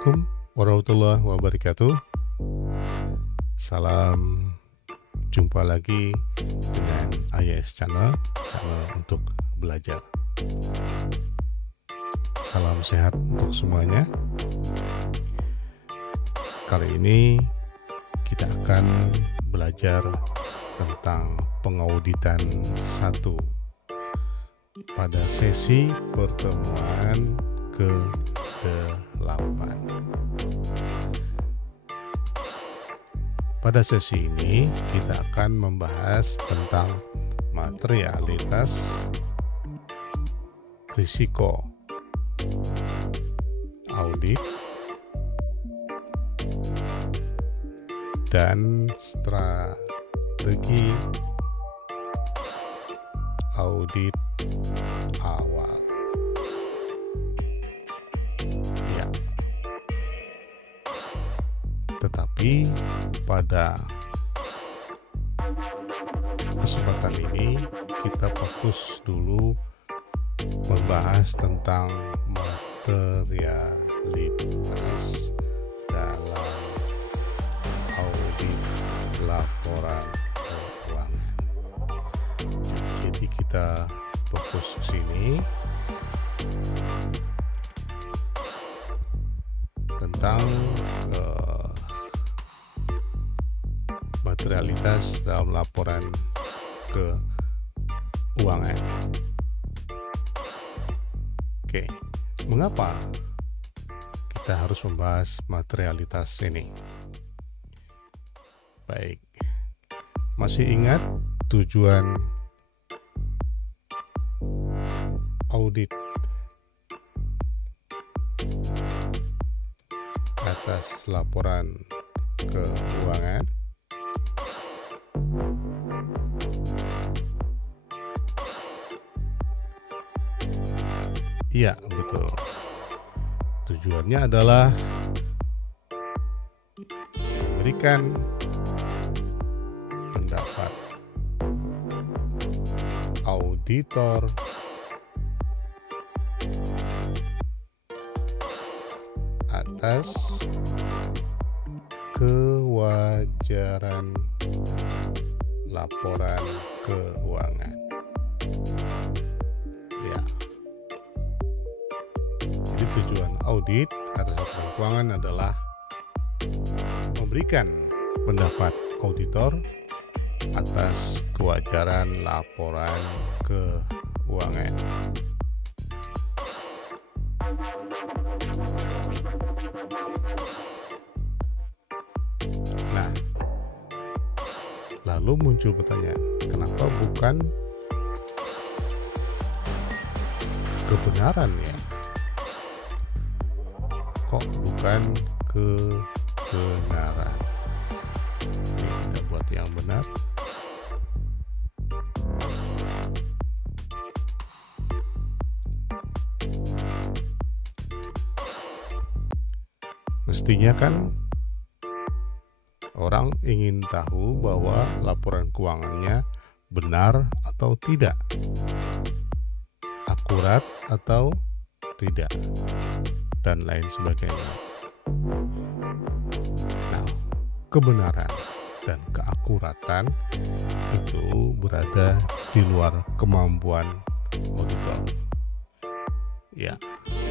Assalamualaikum warahmatullahi wabarakatuh. Salam jumpa lagi dengan IAS Channel untuk belajar. Salam sehat untuk semuanya. Kali ini kita akan belajar tentang pengauditan 1 pada sesi pertemuan ke-8. Pada sesi ini kita akan membahas tentang materialitas risiko audit dan strategi audit awal. Ya. Tetapi pada kesempatan ini kita fokus dulu membahas tentang materialitas dalam audit laporan keuangan. Jadi kita fokus ke sini tentang materialitas dalam laporan keuangan. Oke, mengapa kita harus membahas materialitas ini? Baik, masih ingat tujuan audit atas laporan keuangan? Iya, betul. Tujuannya adalah memberikan pendapat auditor atas kewajaran laporan keuangan. Ya. Jadi tujuan audit atas laporan keuangan adalah memberikan pendapat auditor atas kewajaran laporan keuangan. Nah, lalu muncul pertanyaan, kenapa bukan kebenaran ya? Kok bukan kebenaran? Ini kita buat yang benar. Mestinya kan orang ingin tahu bahwa laporan keuangannya benar atau tidak, akurat atau tidak, dan lain sebagainya. Nah, kebenaran dan keakuratan itu berada di luar kemampuan auditor. Ya,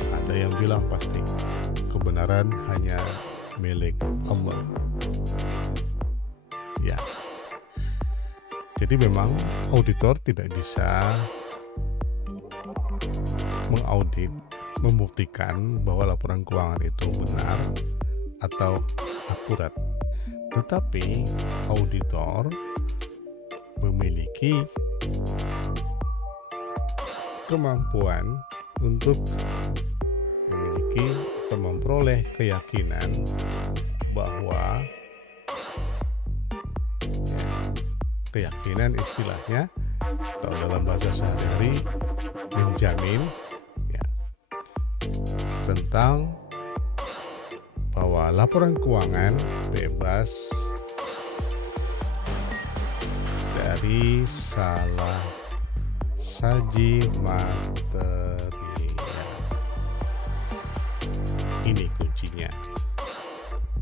ada yang bilang pasti kebenaran hanya milik Allah. Ya, jadi memang auditor tidak bisa mengaudit, membuktikan bahwa laporan keuangan itu benar atau akurat. Tetapi auditor memiliki kemampuan untuk memiliki atau memperoleh keyakinan bahwa keyakinan istilahnya atau dalam bahasa sehari-hari menjamin ya, tentang bahwa laporan keuangan bebas dari salah saji material. Ini kunci. kuncinya,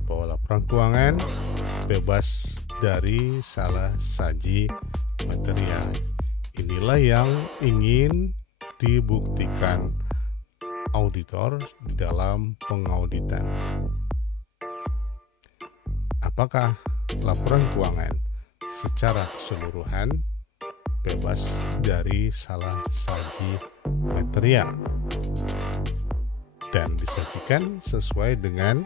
bahwa laporan keuangan bebas dari salah saji material. Inilah yang ingin dibuktikan auditor di dalam pengauditan. Apakah laporan keuangan secara keseluruhan bebas dari salah saji material dan disajikan sesuai dengan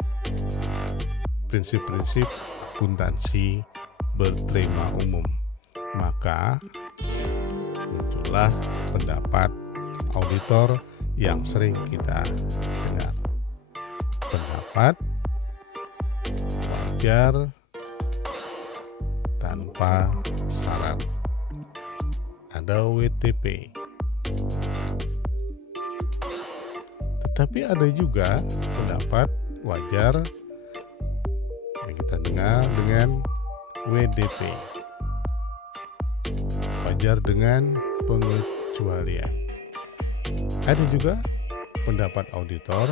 prinsip-prinsip akuntansi bertema umum? Maka muncullah pendapat auditor yang sering kita dengar. Pendapat wajar tanpa syarat, ada WTP. Tetapi ada juga pendapat wajar yang kita dengar dengan WDP, wajar dengan pengecualian. Ada juga pendapat auditor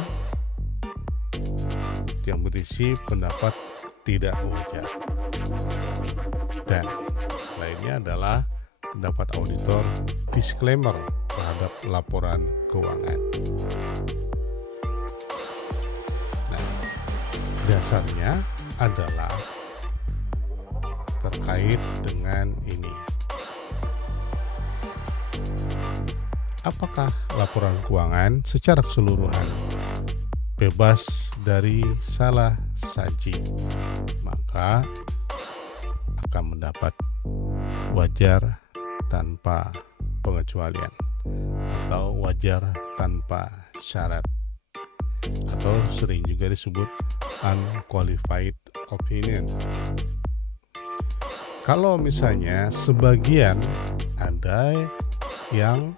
yang berisi pendapat tidak wajar. Dan lainnya adalah pendapat auditor disclaimer terhadap laporan keuangan. Nah, dasarnya adalah terkait dengan ini. Apakah laporan keuangan secara keseluruhan bebas dari salah saji? Maka akan mendapat wajar tanpa pengecualian atau wajar tanpa syarat, atau sering juga disebut unqualified opinion. Kalau misalnya sebagian ada yang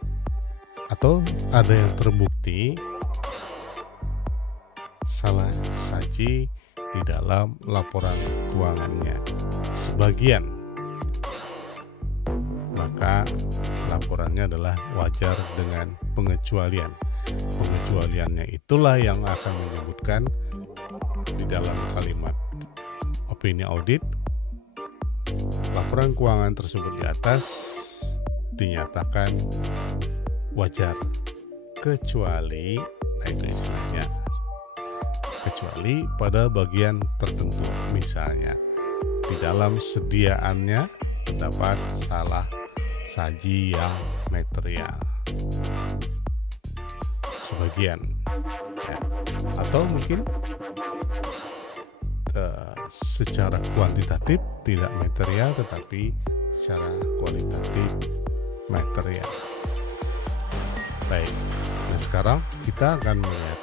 terbukti salah saji di dalam laporan keuangannya, sebagian, maka laporannya adalah wajar dengan pengecualian. Pengecualiannya itulah yang akan menyebutkan di dalam kalimat opini audit, laporan keuangan tersebut di atas dinyatakan wajar kecuali, nah itu istilahnya, kecuali pada bagian tertentu. Misalnya di dalam sediaannya terdapat salah saji yang material, sebagian ya. Atau mungkin secara kuantitatif tidak material tetapi secara kualitatif material. Baik, nah sekarang kita akan melihat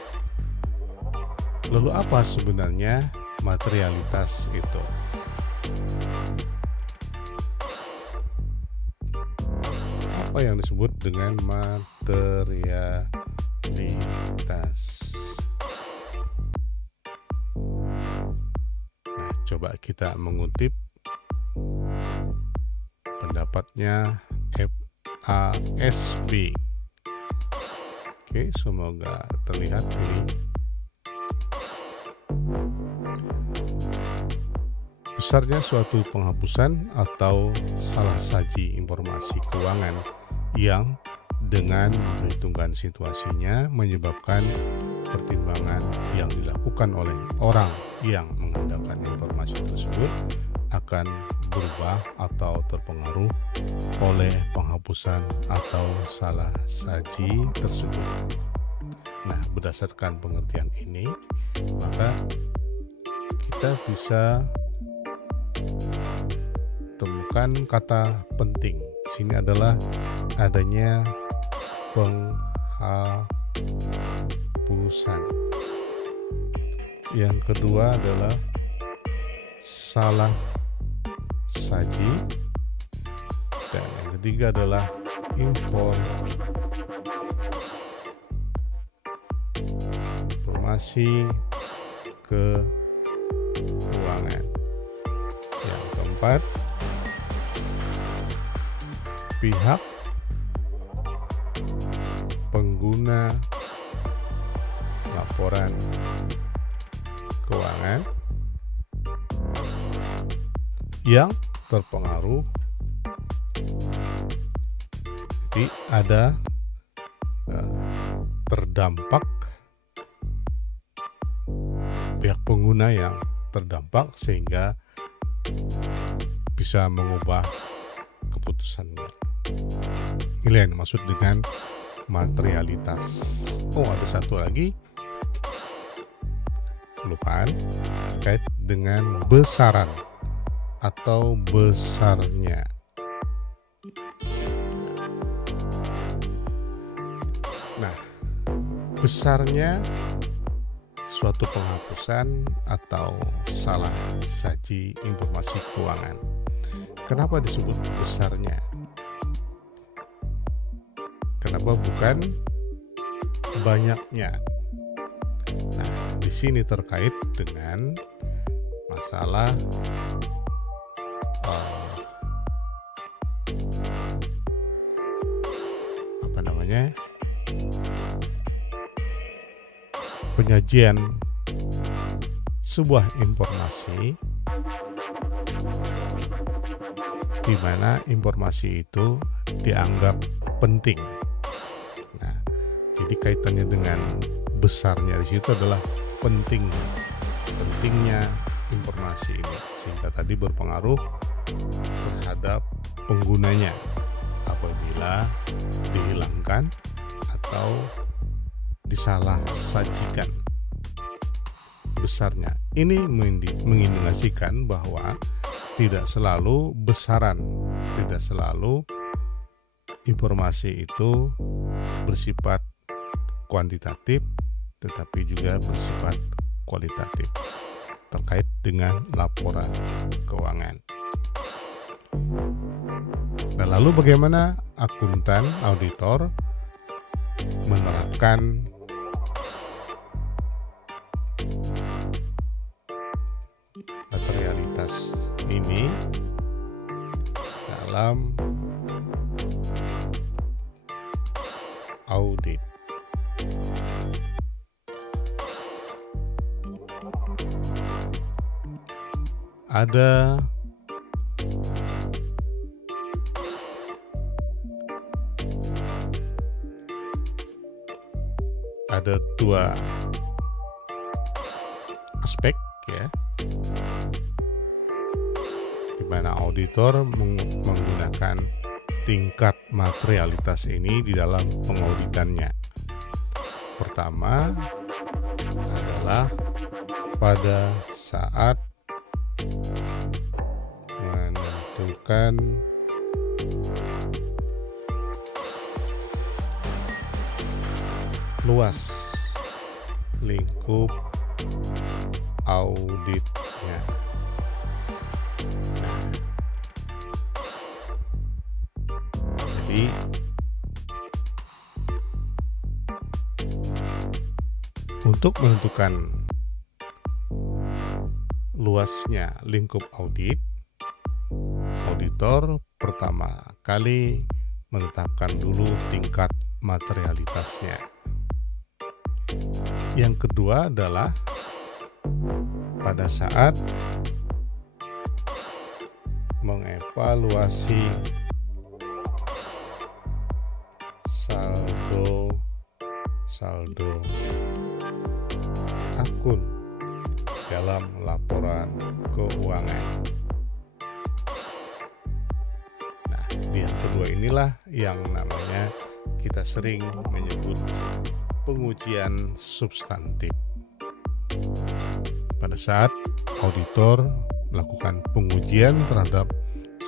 lalu apa sebenarnya materialitas itu. Apa yang disebut dengan materialitas? Nah, coba kita mengutip pendapatnya FASB. Oke, semoga terlihat ini. Besarnya suatu penghapusan atau salah saji informasi keuangan yang dengan memperhitungkan situasinya menyebabkan pertimbangan yang dilakukan oleh orang yang mengandalkan informasi tersebut akan berubah atau terpengaruh oleh penghapusan atau salah saji tersebut. Nah, berdasarkan pengertian ini, maka kita bisa temukan kata penting. Di sini adalah adanya penghapusan. Yang kedua adalah salah saji, dan yang ketiga adalah informasi keuangan. Yang keempat, pihak pengguna laporan keuangan yang terpengaruh. Jadi ada terdampak, pihak pengguna yang terdampak sehingga bisa mengubah keputusannya. Ini yang dimaksud dengan materialitas. Oh, ada satu lagi kelupaan terkait dengan besaran atau besarnya. Nah, besarnya suatu penghapusan atau salah saji informasi keuangan. Kenapa disebut besarnya? Kenapa bukan banyaknya? Nah, di sini terkait dengan masalah penyajian sebuah informasi di mana informasi itu dianggap penting. Nah, jadi kaitannya dengan besarnya di situ adalah pentingnya informasi ini, sehingga tadi berpengaruh terhadap penggunanya apabila dihilangkan atau disalah sajikan. Besarnya ini mengindikasikan bahwa tidak selalu besaran, tidak selalu informasi itu bersifat kuantitatif, tetapi juga bersifat kualitatif terkait dengan laporan keuangan. Nah, lalu bagaimana akuntan auditor menerapkan materialitas ini dalam audit? Ada dua aspek ya, di mana auditor menggunakan tingkat materialitas ini di dalam pengauditannya. Pertama adalah pada saat menentukan luas lingkup auditnya. Jadi untuk menentukan luasnya lingkup audit, auditor pertama kali menetapkan dulu tingkat materialitasnya. Yang kedua adalah pada saat mengevaluasi saldo akun dalam laporan keuangan. Nah, yang kedua inilah yang namanya kita sering menyebut pengujian substantif. Pada saat auditor melakukan pengujian terhadap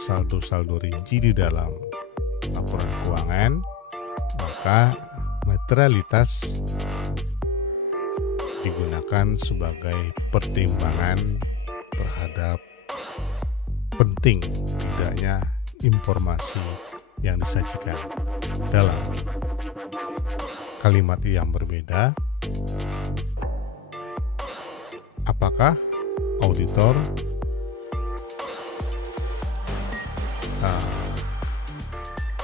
saldo-saldo rinci di dalam laporan keuangan, maka materialitas digunakan sebagai pertimbangan terhadap penting tidaknya informasi yang disajikan dalam kalimat yang berbeda. Apakah auditor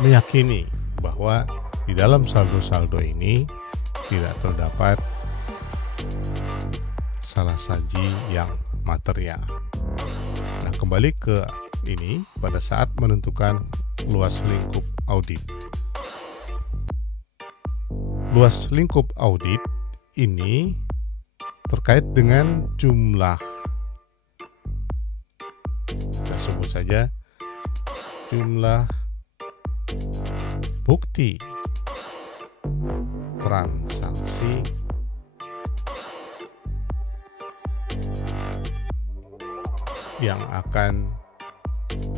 meyakini bahwa di dalam saldo-saldo ini tidak terdapat salah tersaji yang material. Nah, kembali ke ini pada saat menentukan luas lingkup audit. Luas lingkup audit ini terkait dengan jumlah, kita sebut saja jumlah bukti transaksi yang akan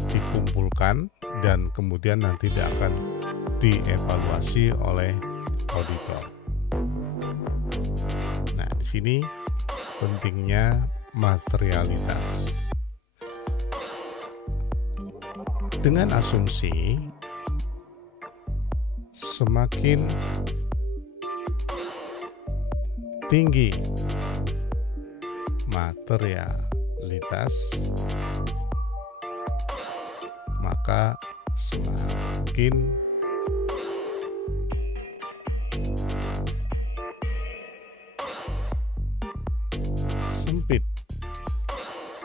dikumpulkan dan kemudian nanti akan dievaluasi oleh auditor. Nah, di sini pentingnya materialitas. Dengan asumsi semakin tinggi materialitas, maka semakin sempit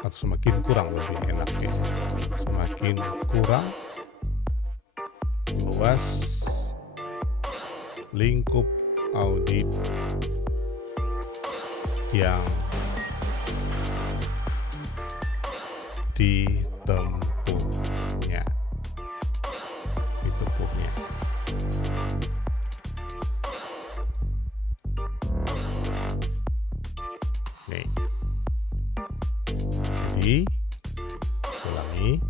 atau semakin kurang, lebih enak ya, semakin kurang luas lingkup audit yang ditempuhnya. Nih. Jadi, ulangi.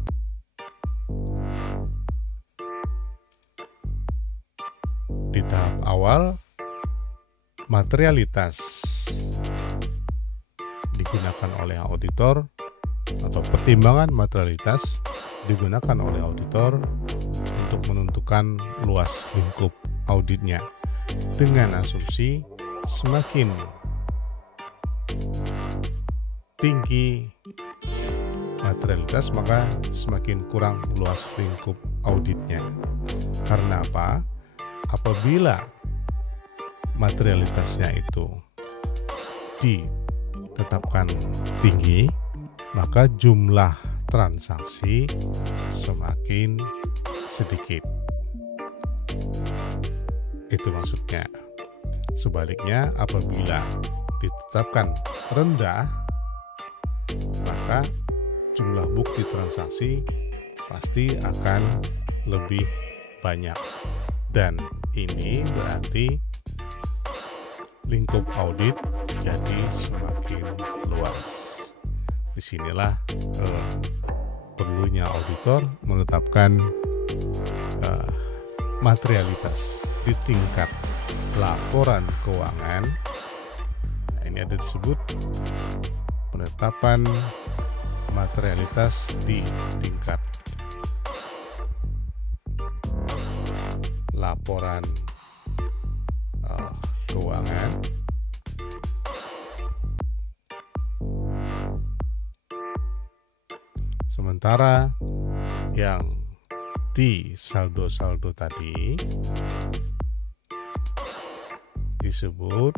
Di tahap awal, materialitas digunakan oleh auditor atau pertimbangan materialitas digunakan oleh auditor untuk menentukan luas lingkup auditnya dengan asumsi semakin tinggi materialitas maka semakin kurang luas lingkup auditnya. Karena apa? Apabila materialitasnya itu ditetapkan tinggi, maka jumlah transaksi semakin sedikit. Itu maksudnya. Sebaliknya, apabila ditetapkan rendah, maka jumlah bukti transaksi pasti akan lebih banyak. Dan ini berarti lingkup audit jadi semakin luas. Disinilah perlunya auditor menetapkan materialitas di tingkat laporan keuangan. Nah, ini ada disebut penetapan materialitas di tingkat laporan keuangan. Sementara yang di saldo-saldo tadi disebut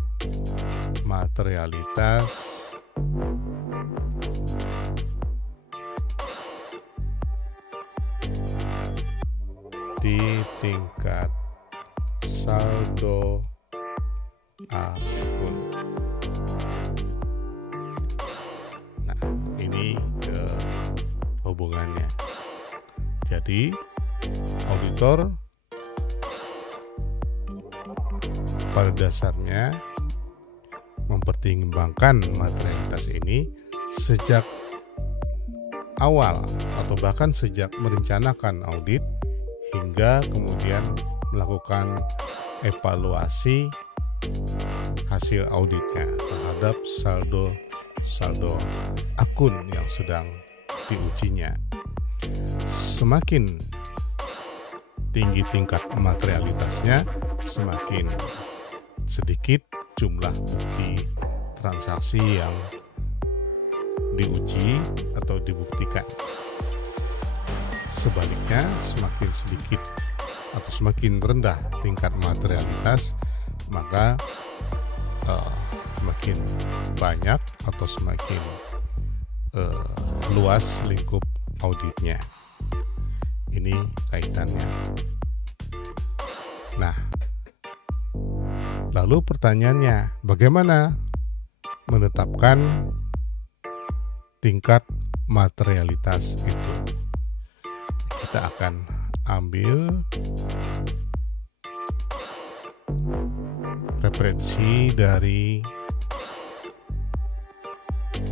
materialitas di tingkat saldo akun. Nah, ini hubungannya. Jadi, auditor pada dasarnya mempertimbangkan materialitas ini sejak awal atau bahkan sejak merencanakan audit hingga kemudian melakukan evaluasi hasil auditnya terhadap saldo akun yang sedang diujinya. Semakin tinggi tingkat materialitasnya, semakin sedikit jumlah bukti transaksi yang diuji atau dibuktikan. Sebaliknya, semakin sedikit atau semakin rendah tingkat materialitas, maka semakin banyak atau semakin luas lingkup auditnya. Ini kaitannya. Nah, lalu pertanyaannya, bagaimana menetapkan tingkat materialitas itu? Kita akan ambil referensi dari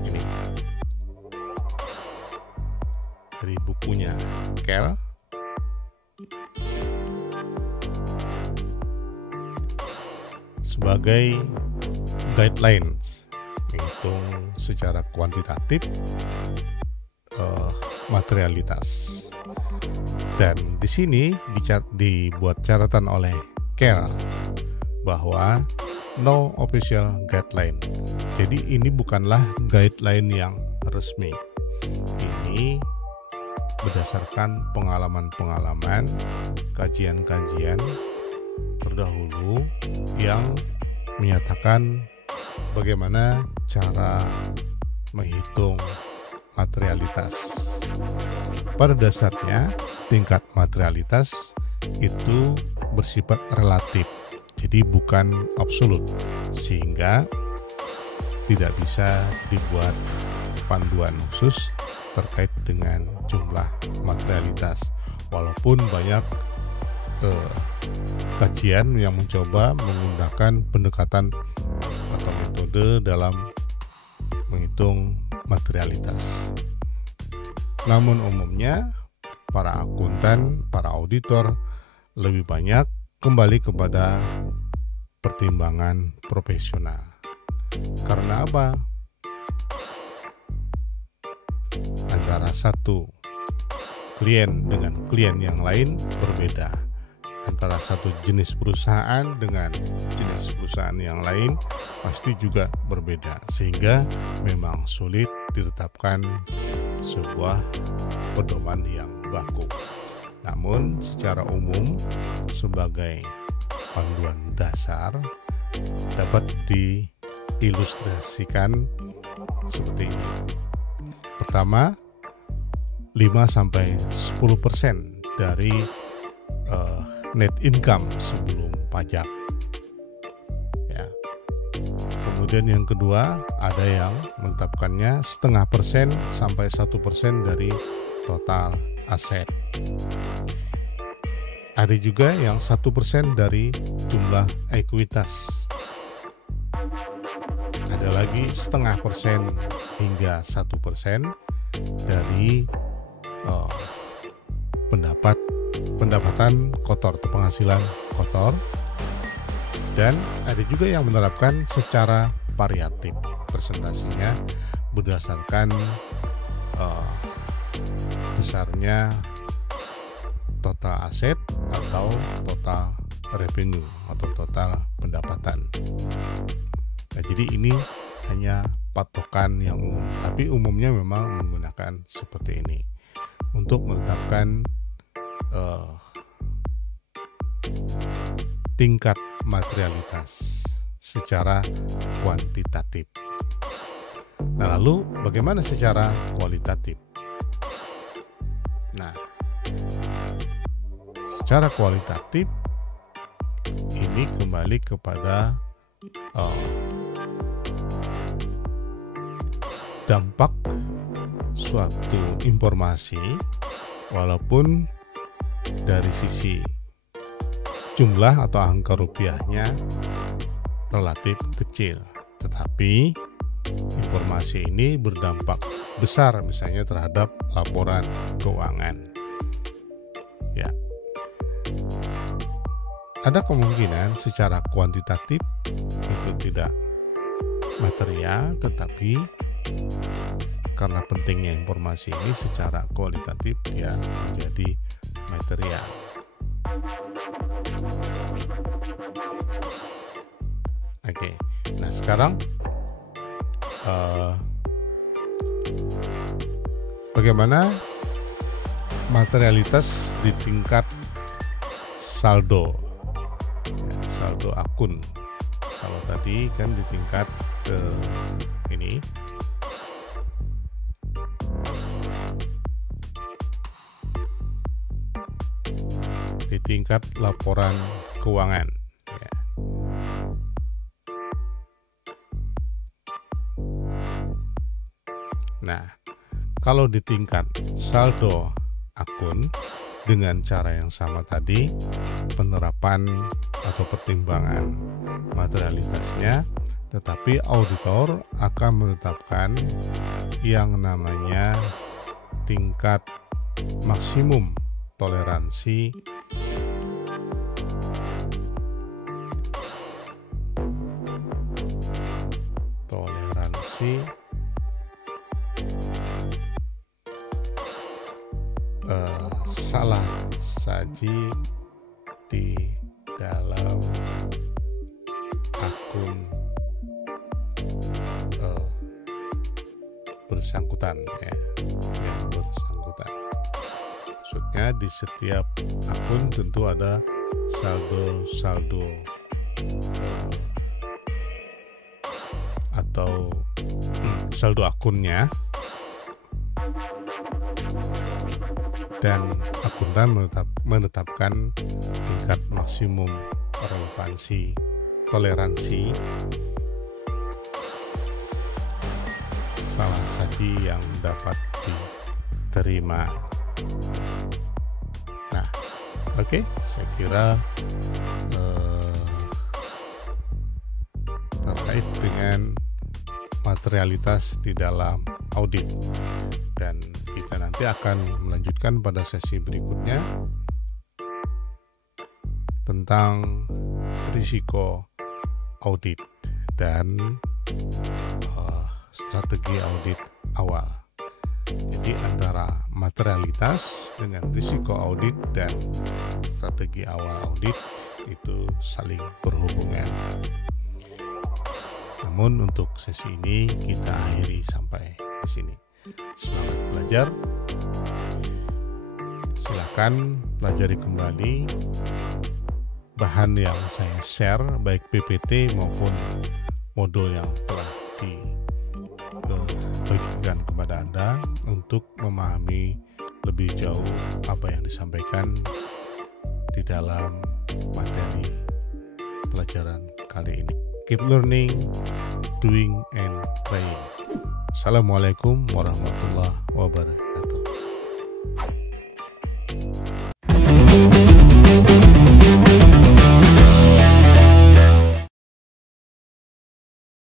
ini, dari bukunya Kell. Sebagai guidelines menghitung secara kuantitatif materialitas. Dan di sini dibuat catatan oleh Kell bahwa no official guideline. Jadi ini bukanlah guideline yang resmi. Ini berdasarkan pengalaman-pengalaman, kajian-kajian terdahulu yang menyatakan bagaimana cara menghitung materialitas. Pada dasarnya, tingkat materialitas itu bersifat relatif, jadi bukan absolut, sehingga tidak bisa dibuat panduan khusus terkait dengan jumlah materialitas. Walaupun banyak kajian yang mencoba menggunakan pendekatan atau metode dalam menghitung materialitas. Namun umumnya para akuntan, para auditor lebih banyak kembali kepada pertimbangan profesional. Karena apa? Antara satu klien dengan klien yang lain berbeda. Antara satu jenis perusahaan dengan jenis perusahaan yang lain pasti juga berbeda, sehingga memang sulit ditetapkan sebuah pedoman yang baku. Namun secara umum sebagai panduan dasar dapat diilustrasikan seperti ini. Pertama, 5-10% dari net income sebelum pajak. Ya. Kemudian yang kedua, ada yang menetapkannya 0,5% sampai 1% dari total aset. Ada juga yang 1% dari jumlah ekuitas. Ada lagi 0,5% hingga 1% dari pendapatan kotor atau penghasilan kotor. Dan ada juga yang menerapkan secara variatif, presentasinya berdasarkan besarnya total aset atau total revenue atau total pendapatan. Nah, jadi ini hanya patokan yang umum, tapi umumnya memang menggunakan seperti ini untuk menetapkan tingkat materialitas secara kuantitatif. Nah, lalu bagaimana secara kualitatif? Nah, secara kualitatif ini kembali kepada dampak suatu informasi, walaupun dari sisi jumlah atau angka rupiahnya relatif kecil, tetapi informasi ini berdampak besar misalnya terhadap laporan keuangan. Ya, ada kemungkinan secara kuantitatif itu tidak material, tetapi karena pentingnya informasi ini secara kualitatif dia menjadi material. Oke, nah sekarang bagaimana materialitas di tingkat saldo, saldo akun? Kalau tadi kan di tingkat ke ini. Di tingkat laporan keuangan. Ya. Nah, kalau di tingkat saldo akun dengan cara yang sama tadi, penerapan atau pertimbangan materialitasnya, tetapi auditor akan menetapkan yang namanya tingkat maksimum toleransi salah saji di dalam akun bersangkutan, ya, yang bersangkutan. Maksudnya di setiap akun tentu ada saldo atau saldo akunnya, dan akuntan menetapkan tingkat maksimum relevansi toleransi salah saji yang dapat diterima. Nah, oke, saya kira terkait dengan materialitas di dalam audit, dan kita nanti akan melanjutkan pada sesi berikutnya tentang risiko audit dan strategi audit awal. Jadi antara materialitas dengan risiko audit dan strategi awal audit itu saling berhubungan. Namun untuk sesi ini kita akhiri sampai di sini. Semangat belajar. Silakan pelajari kembali bahan yang saya share, baik PPT maupun modul yang telah dibagikan kepada Anda untuk memahami lebih jauh apa yang disampaikan di dalam materi pelajaran kali ini. Keep learning, doing, and playing. Assalamualaikum warahmatullahi wabarakatuh.